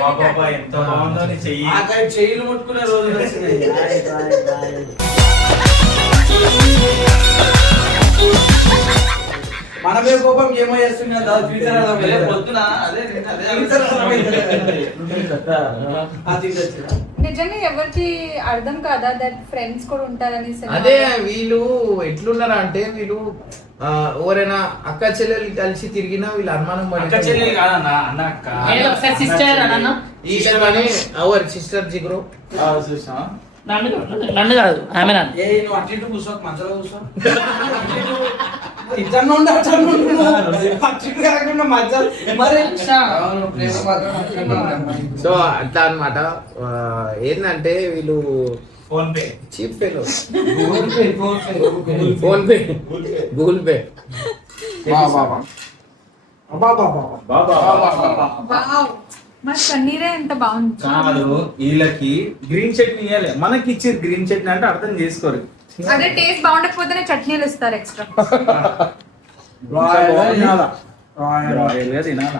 బాబా ఎంత బాగుందో నీ చెయ్యి. ఆ టైప్ చెయ్యిలు ముట్టుకునే రోజులు వచ్చినాయి. మనమే కోపం ఏమో చేస్తున్నా ఫ్యూచర్ రేపు పొద్దున అదే నిజంగా ఎవరికి అర్థం కాదా దట్ ఫ్రెండ్స్ కూడా ఉంటారని సినిమాలో? అదే వీళ్ళు ఎట్లున్నారా అంటే వీళ్ళు ఎవరైనా అక్క చెల్లెలు కలిసి తిరిగినా వీళ్ళు అనుమానం అక్క చెల్లెలు కాదన్న, అన్న అక్క. నేను ఒకసారి సిస్టర్ అన్న, అవర్ సిస్టర్ జిగ్రో చూసావా? నన్ను కాదు ఆమె నన్ను. ఏ నువ్వు అటు ఇటు కూర్చో, మధ్యలో కూర్చో. ఇట్లా ఉండి అట్లా అటు కాకుండా మధ్యలో మరి ప్రేమ మాత్రం సో అట్లా అన్నమాట. ఏంటంటే వీళ్ళు PhonePe, cheap fellow. Google Pay PhonePe, Google Pay. బాబా వావ్, మరి పన్నీరే ఎంత బాగుంది. కాదు, వీళ్ళకి గ్రీన్ చట్నీ ఇవ్వాలి, మనకి ఇచ్చేది గ్రీన్ చట్నీ అంటే అర్థం చేసుకోరు. అదే టేస్ట్ బాగుండకపోతేనే చట్నీలు ఇస్తారు ఎక్స్ట్రా. రాయల్ గా తినాలా.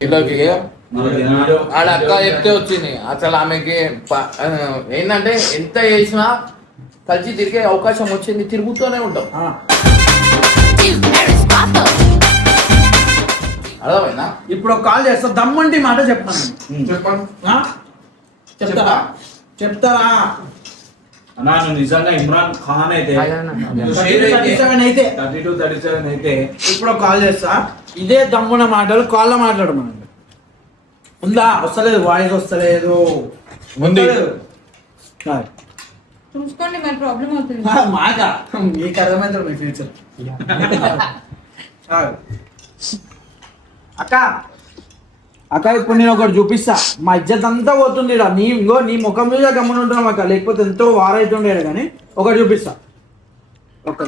వీళ్ళకి ఆడ అక్క చెప్తే వచ్చింది. అసలు ఆమెకి ఏంటంటే ఎంత చేసినా కలిసి తిరిగే అవకాశం వచ్చింది, తిరుగుతూనే ఉంటాం. అర్థమైనా? ఇప్పుడు ఒక కాల్ చేస్తా, దమ్ముంటి మాట చెప్తాను. చెప్పండి. చెప్తారా? చెప్తారా? అన్నా నువ్వు నిజంగా ఇమ్రాన్ ఖాన్ అయితే 37 అయితే 32-37 అయితే ఇప్పుడు ఒక కాల్ చేస్తా, ఇదే దమ్మున మాటలు కాల్లో మాట్లాడమని. ఉందా? వస్తలేదు, వాయిస్ వస్తలేదు. ఉంది. చూసుకోండి మరి ప్రాబ్లం అవుతుంది. మాట మీకు అర్థమవుతుంది మీ ఫ్యూచర్. అక్క అక్క ఇప్పుడు నేను ఒకటి చూపిస్తా, మా ఇజ్జత్ అంతా పోతుంది ఈడ. నీ ముఖం మీద గమ్మున ఉంటున్నాం అక్క, లేకపోతే ఎంతో వారైతుండే కానీ ఒకటి చూపిస్తా. ఓకే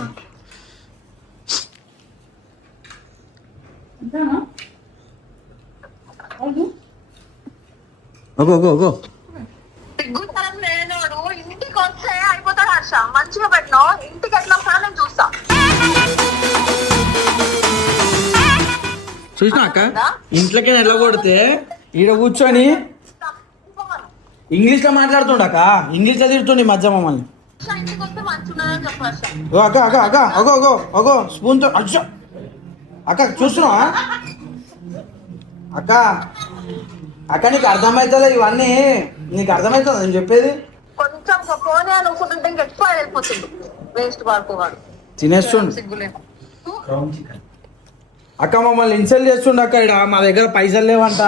సిగ్గుతనం లేనోడు ఇంటికి వస్తే అయిపోతాడు హర్ష. మంచిగా పెట్టినావు, ఇంటికి ఎట్లా వస్తాడో నేను చూస్తా. చూసినా అక్క, ఇంట్లోకి ఎలా కొడితే ఈడ కూర్చొని ఇంగ్లీష్ లో మాట్లాడుతుండక, ఇంగ్లీష్ లో తిడుతుండే మధ్య మమ్మల్ని. హర్ష ఇంటికి వస్తే మంచిగా చెప్పు హర్ష. ఓ అక్క అక్క అక్క అగో అగో అగో స్పూన్ తో అచ్చా అక్క చూస్తున్నావా అక్క? అక్క నీకు అర్థమవుతుందా ఇవన్నీ? నీకు అర్థమవుతుందా నేను చెప్పేది? కొంచెం ఫోనే అనుకుంటుంటే ఇంకా ఎక్కువ వెళ్ళిపోతుంది. వేస్ట్ పడుకోవాడు, తినేస్తుండు సిగ్గులేదు. అక్క మమ్మల్ని ఇన్సల్ట్ చేస్తుండ అక్క. ఇక్కడ మా దగ్గర పైసలు లేవంట.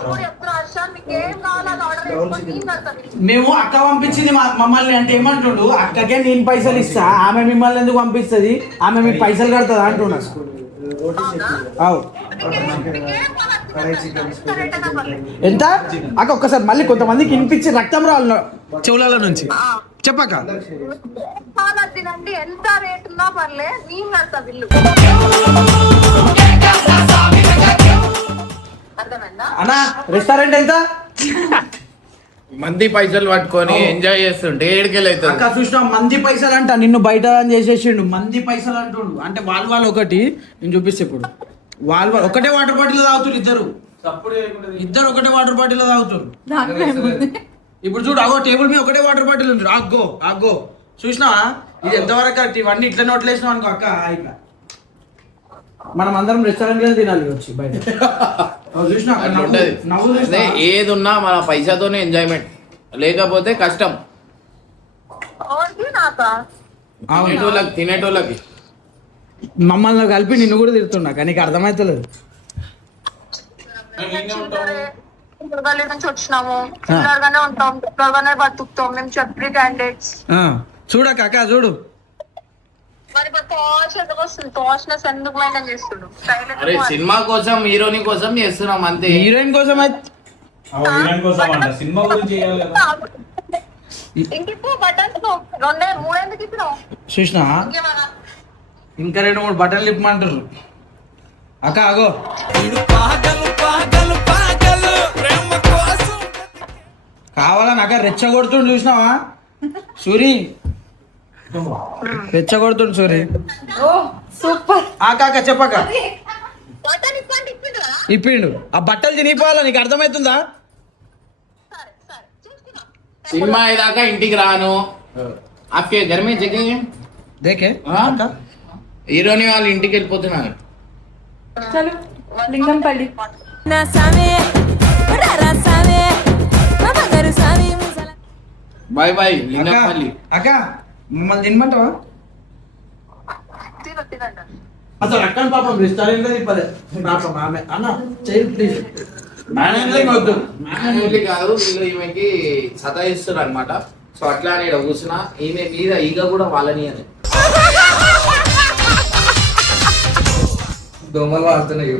నువ్వు చెప్తున్నా హర్ష, నీకేం కావాలో అది ఆర్డర్ చేసుకొని నేను కడతాను. మేము అక్క పంపించింది మమ్మల్ని అంటే ఏమంటుండు, అక్కకే నేను పైసలు ఇస్తా, ఆమె మిమ్మల్ని ఎందుకు పంపిస్తుంది, ఆమె మీకు పైసలు కడుతుందా అంటున్నా. అవు ఎంత అక్క? ఒక్కసారి మళ్ళీ కొంతమందికి వినిపించి రక్తం రాళ్ళు చెవుల నుంచి చెప్పక్క. తినండి, ఎంత రేట్ ఉన్నా పర్లే, నేను కడతా బిల్లు. అర్థమైందా? అన్నా రెస్టారెంట్ ఎంత? మంది పైసలు పట్టుకొని ఎంజాయ్ చేస్తుంటే ఏడికెళ్ళి అక్క చూసినా మంది పైసలు అంట, నిన్ను బయట చేసేసిండు. మంది పైసలు అంటుండు అంటే వాళ్ళు ఒకటి. నేను చూపిస్తే ఇప్పుడు వాళ్ళు ఒకటే వాటర్ బాటిల్ తాగుతారు ఇద్దరు ఒకటే వాటర్ బాటిల్ తాగుతారు. ఇప్పుడు చూడు, అగో టేబుల్ మీద ఒకటే వాటర్ బాటిల్ ఉంది. అగ్గో అగ్గో చూసినావా? ఇది ఎంతవరకు కరెక్ట్? ఇవన్నీ ఇట్లా నోట్లేసినావు అనుకో అక్క, ఇట్లా మనం అందరం రెస్టారెంట్ లో తినాలి వచ్చి బయట. చూసినా నవ్వు చూసినా? ఏది ఉన్నా మన పైసాతోనే ఎంజాయ్మెంట్, లేకపోతే కష్టం. ఓన్లీ నాకా? తినేటోళ్ళకి మమ్మల్ని కలిపి నిన్ను కూడా తిడుతున్నా, కానీ నీకు అర్థమవుతలేదు. గల్లీ నుంచి వచ్చినాము, చిల్లరగానే ఉంటాం, చిల్లరగానే బతుకుతాం మేము. చెప్పి క్యాండిడేట్స్ చూడక్క అక్క చూడు. మరి ఇప్పుడు తోచ ఎందుకు వస్తుంది? తోచినస్ ఎందుకు మెయింటైన్ చేస్తుండు? అరే సినిమా కోసం, హీరోని కోసం చేస్తున్నాం అంతే. హీరోయిన్ కోసం హీరోయిన్ కోసం అంట, సినిమా గురించి చేయాలి కదా. ఇంకిప్పుడు బటన్స్ 2-3 ఎందుకు ఇచ్చినావు? చూసినా? ఇంకేమన్నా? ఇంకా 2-3 బటన్లు ఇప్పమంటారు అక్క. ఆగో కావాలని అక్క రెచ్చగొడుతుండు, చూసినావా సూరి? రెచ్చగొడుతుండు సూరి. సూపర్. అక్క అక్క చెప్పక్క. బటన్ ఇప్పండి, ఇప్పిండు కదా? ఇప్పిండు. ఆ బట్టలు తినిపోవాలా, నీకు అర్థమవుతుందా? సరే సరే చూస్తున్నా. సినిమా అయ్యేదాకా ఇంటికి రాను. ఆప్కే घर में जगह है? దేకే హీరోని వాళ్ళు ఇంటికి వెళ్ళిపోతున్నారు. చలో Lingampalli. Na sabe, rara sabe, mama garu sabe, musala. Bye bye Lingampalli. అక్క మమ్మల్ని తినమంటావా? తినండి. అసలు అక్కడ పాపం రెస్టారెంట్ లో తిప్పలే పాపం ఆమె. అన్న చేయి ప్లీజ్. మేనేజ్మెంట్ వద్దు. మామూలు కాదు, వీళ్ళు ఈమెకి సతాయిస్తారు అనమాట. సో అట్లా అని ఈడ కూర్చున్నా, ఈమె మీద ఈగ కూడా వాళ్ళని అని. దొంగలు వాడుతున్నాయి.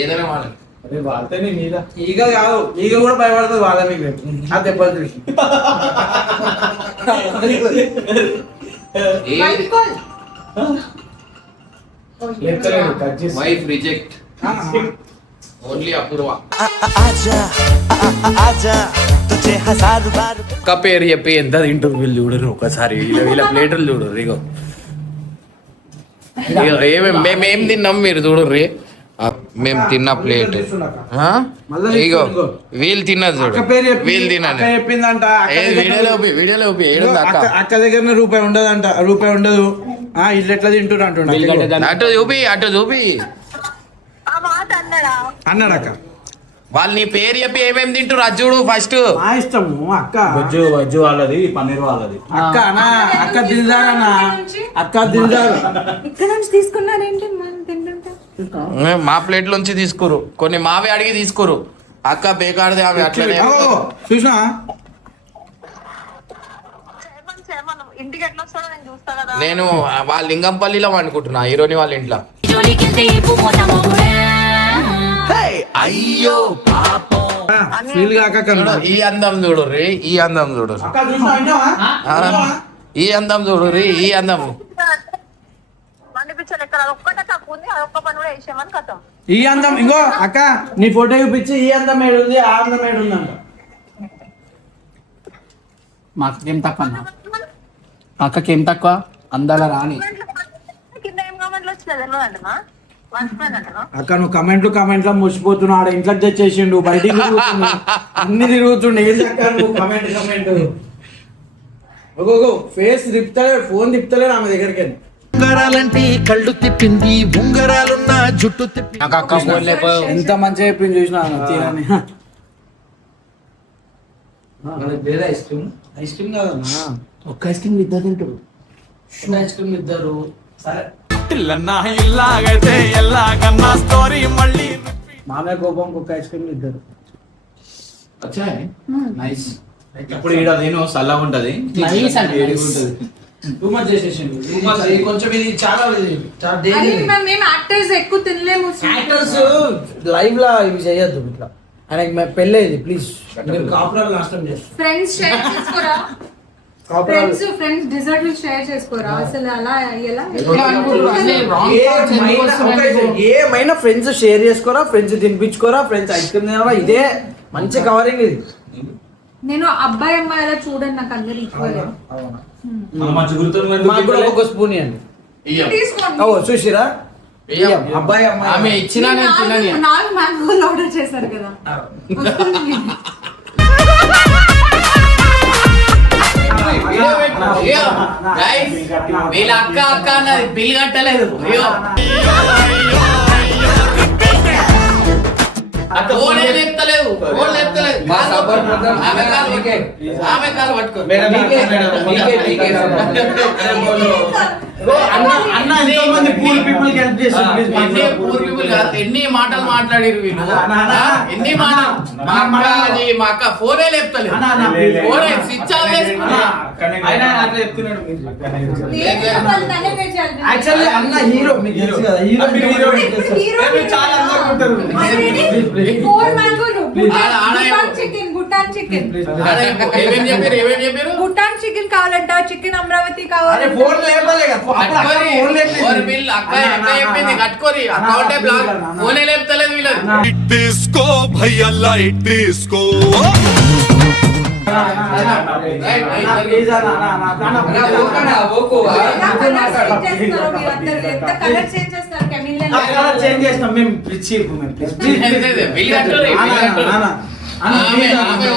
ఏదైనా వాళ్ళని. అరే వాడితే నీ మీద ఈగ కాదు, ఈగ కూడా భయపడుతుంది వాళ్ళ మీద. ఆ దెబ్బలు చూసి లేపుతలేడు, కట్ చేసి. వైఫ్ రిజెక్ట్, ఓన్లీ అపూర్వ. ఒక్క పేరు చెప్పి ఎంత తింటుంది వీళ్ళు చూడరు ఒకసారి. వీళ్ళ ప్లేట్లు చూడరు. ఇగో మేమేం తిన్నాం మీరు చూడర్రి. మేము తిన్న ప్లేట్ ఇగో వీళ్ళు తిన్నది చూడు వీళ్ళు తిన్నది చెప్పిందంట వీడియోలో ఏడుంది అక్క అక్క దగ్గర రూపాయి ఉండదంట, రూపాయి ఉండదు. ఇల్లు ఎట్లా తింటున్నా అంటున్నా. అటు చూపి ఆ మాట అన్నాడా? అన్నాడు అక్క. వాళ్ళు నీ పేరు చెప్పి ఏమేమి తింటారు అది చూడు ఫస్ట్. మా ఇష్టము అక్క. వెజ్ వాళ్ళది, పన్నీర్ వాళ్ళది. అక్క అన్నా, అక్క దిల్దార్ అన్న, అక్క దిల్దార్. ఇక్కడ నుంచి తీసుకున్నారేంటి మనం తింటుంటే? మా ప్లేట్ నుంచి తీసుకోరు, కొన్ని మావి అడిగి తీసుకోరు. అక్క బేకాడది ఆమె అట్లనే. చూసినా చేయమను. ఇంటికి ఎట్లా వస్తాడో నేను చూస్తా కదా. నేను వాళ్ళ లింగంపల్లిలో అనుకుంటున్నా హీరోని వాళ్ళ ఇంట్లో. అయ్యో పాపం ఫీల్ కాక చూడు, ఈ అందం చూడు రే, ఈ అందం చూడు, అక్క చూసినా విన్నావా? ఈ అందం చూడు రే, ఈ అందం. అనిపించాలి ఎక్కడ ఒక్కటే తక్కువ ఉంది, అదొక్క పని కూడా వేసేయమని కథం. ఈ అందం ఇంకో అక్క నీ ఫోటో చూపించి ఈ అందం ఏడుంది, ఆ అందం ఏడుందంట. మా అక్కకేం తక్కువ అన్న, అక్కకేం తక్కువ అందాల రాని. కింద ఏం కామెంట్లు వచ్చినా తెలియదంటనా? మర్చిపోయిందంటనా? అక్క నువ్వు కమెంట్లు మురిసిపోతున్నావు. ఆడ ఇంట్లో తెచ్చేసిండు, బయటికి తిరుగుతుండు, అన్ని తిరుగుతుండు. ఏంటి అక్క నువ్వు కమెంట్ ఫేస్ తిప్పుతలేడు, ఫోన్ తిప్పుతలేడు ఆమె దగ్గరికి వెళ్ళి. ఉంగరాలంటే కళ్ళు తిప్పింది, ఉంగరాలున్న జుట్టు తిప్పి. నాకు అక్క ఫోన్ లేపో. ఎంత మంచిగా చెప్పింది చూసినా తీరని. ఐస్ క్రీమ్ కాదన్నా, ఒక్క ఐస్ క్రీమ్ ఇద్దరు తింటారు. ఐస్ క్రీమ్ ఇద్దరు. సరే ఇలాగైతే ఎలాగన్నా స్టోరీ మళ్ళీ మామయ్య కోపం కుక్క ఐస్ క్రీమ్ ఇద్దరు. నైస్. ఇప్పుడు ఈడ నేను చల్లగా ఉంటది, నైస్ అంటే వేడిగా ఉంటది. టూ మచ్ చేసేసిండు. ఇది కొంచెం ఇది చాలా అరే మేము యాక్టర్స్ ఎక్కువ తినలేము. యాక్టర్స్ లైవ్ లా ఇవి చేయొద్దు ఇట్లా. ఆయనకి పెళ్ళేది ప్లీజ్, మీరు కాపురాలు నష్టం చేస్తారు. ఫ్రెండ్స్ షేర్ చేసుకోరా, ఫ్రెండ్స్ డిజర్ట్ షేర్ చేసుకోరా. అసలు అలా ఎలా ఏమైనా ఫ్రెండ్స్ షేర్ చేసుకోరా, ఫ్రెండ్స్ తినిపించుకోరా, ఫ్రెండ్స్ ఐస్ క్రీమ్ తినరా. ఇదే మంచి కవరింగ్ ఇది. నేను అబ్బాయి అమ్మాయి అలా చూడండి, నాకు అందరు ఈక్వల్. మంచి గుర్తు మాకు కూడా ఒక స్పూన్ ఇవ్వండి. తీసుకోండి. ఓ చూసిరా, అబ్బాయి ఆమె అమ్మాయి ఇచ్చినా నేను తినని. 4 మ్యాంగోలు ఆర్డర్ చేశారు కదా. వీళ్ళ అక్క అక్క అన్నది బిల్ కట్టలేదు. ఆమె కాలు పట్టుకో. ఎన్ని మాటలు మాట్లాడారు వీళ్ళు, ఎన్ని మాటలు. మా అక్క ఫోనే లేపుతలేదు, ఫోనే స్విచ్ ఆఫ్ చేసుకున్నా. యాక్చువల్లీ అన్న హీరో, మీకు తెలుసు కదా, హీరో చాలా అందంగా ఉంటారు. 4 మ్యాంగోలు గుట్టాన్ చికెన్ గుట్టాన్ చికెన్ కావాలంట, చికెన్ అమరావతి కావాలి. ఫోన్ లేపలే కదా, కట్టుకోరి అకౌంటే బ్లాక్, ఫోనే లేపుతలేదు వీళ్ళది. తీసుకో భయ్యా లైట్ తీసుకో. చేంజ్ చేస్తాం మేము.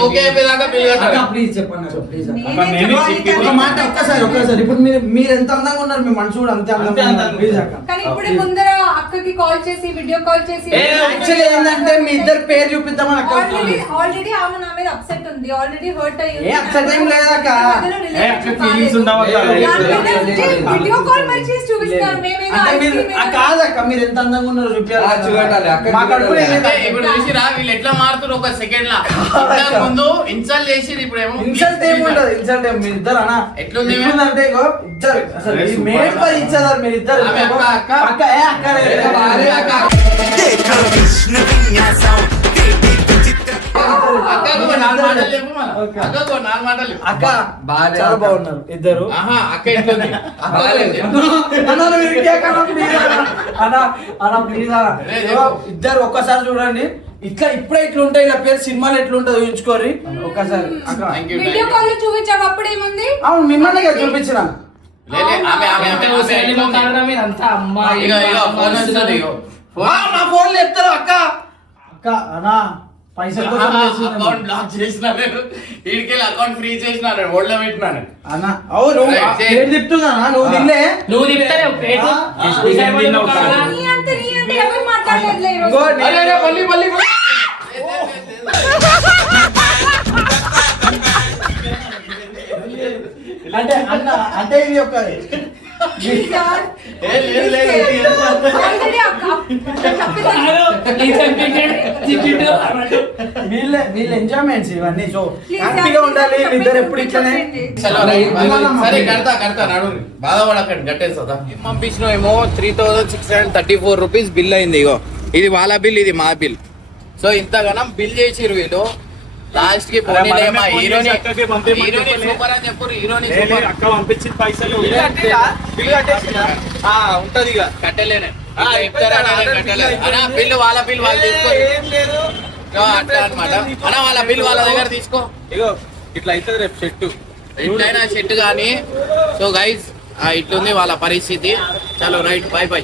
ఓకే అయిపోయేదాకా బిల్ కట్టాలి. ప్లీజ్ చెప్పండి ప్లీజ్. ఒక మాట ఒక్కసారి ఇప్పుడు మీరు ఎంత అందంగా ఉన్నారు, మీ మనసు కూడా అంతే అందంగా. ప్లీజ్ అక్క. కానీ ఇప్పుడు ముందర అక్కకి కాల్ చేసి వీడియో కాల్ చేసి యాక్చువల్లీ ఏంటంటే మీ ఇద్దరు పేరు చూపిద్దామని అక్క. ఆల్రెడీ ఆమె నా మీద అప్సెట్ ఉంది, ఆల్రెడీ హర్ట్ అయ్యింది. ఏ అప్సెట్ ఏం లేదక్క. వీడియో కాల్ మరి చేసి చూపిస్తారు. కాదక్క, మీరు ఎంత అందంగా ఉన్నారు చూపించాలి. ఇప్పుడు చూసిరా వీళ్ళు ఎట్లా మారుతారు ఒక సెకండ్ లా. ముందు ఇన్సల్ట్ చేసి ఇప్పుడు ఏమో ఇన్సల్ట్ ఏముంటది, ఇన్సల్ట్ ఏం. మీరు ఇద్దరు అన్న ఎట్లుంది అంటే ఇద్దరు అసలు మేడ్ ఫర్ ఈచ్ అదర్. మీరు ఇద్దరు అక్క చాలా బాగున్నారు ఇద్దరు. అక్క ఎట్లుంది ఇద్దరు ఒక్కసారి చూడండి. ఇట్లా ఇప్పుడే ఇట్లా ఉంటాయి, ఇలా పేరు సినిమాలు ఎట్లుంటది ఊహించుకోరి ఒక్కసారి. వీడియో కాల్ లో చూపించావు, అప్పుడు ఏముంది? అవును మిమ్మల్ని చూపించిన. అంతా అమ్మాయి నా ఫోన్ లేపుతారు అక్క. అక్క అన్నా పైసలు కోసం చేసింది. అకౌంట్ బ్లాక్ చేసిన నేను వీడికి అకౌంట్ ఫ్రీ చేసిన ఓల్డ్ పెట్టినాను. అన్న అవును ఏం చెప్తున్నా నువ్వు తినలే నువ్వు తిప్పుతావు ప్లేట్. నీ అంత ఎవరు మాట్లాడలేదులే ఈరోజు. ఇంకో నీ- అరే, మళ్ళీ మళ్ళీ అంటే అన్న అంటే ఇది ఒక Already వీళ్ళ ఎంజాయ్మెంట్స్ ఇవన్నీ సో హ్యాపీగా ఉండాలి ఇద్దరు ఎప్పుడు ఇట్లనే చలో రైట్, బాయ్ బాయ్. సరే కడతా నడు బాధపడకండి కట్టేస్తుందా. పంపించిన ఏమో 3634 రూపీస్ బిల్ అయింది. ఇగో ఇది వాళ్ళ బిల్, ఇది మా బిల్. సో ఇంతగానం బిల్ చేసిరు వీళ్ళు. లాస్ట్ కి పోనీలేమా హీరోని సూపర్ అని చెప్పు. హీరోని సూపర్ అక్క పంపించిన పైసలు ఉంటది ఇక కట్టలేనే అన్నా బిల్లు వాళ్ళ బిల్ వాళ్ళు తీసుకో. అట్లా అనమాట అన్న వాళ్ళ బిల్ వాళ్ళ దగ్గర తీసుకో. ఇగో ఇట్లా అవుతుంది రేపు చెట్టు ఎట్లయినా షెట్ కానీ. సో గైస్ ఇట్లుంది వాళ్ళ పరిస్థితి. చలో రైట్, బై బై.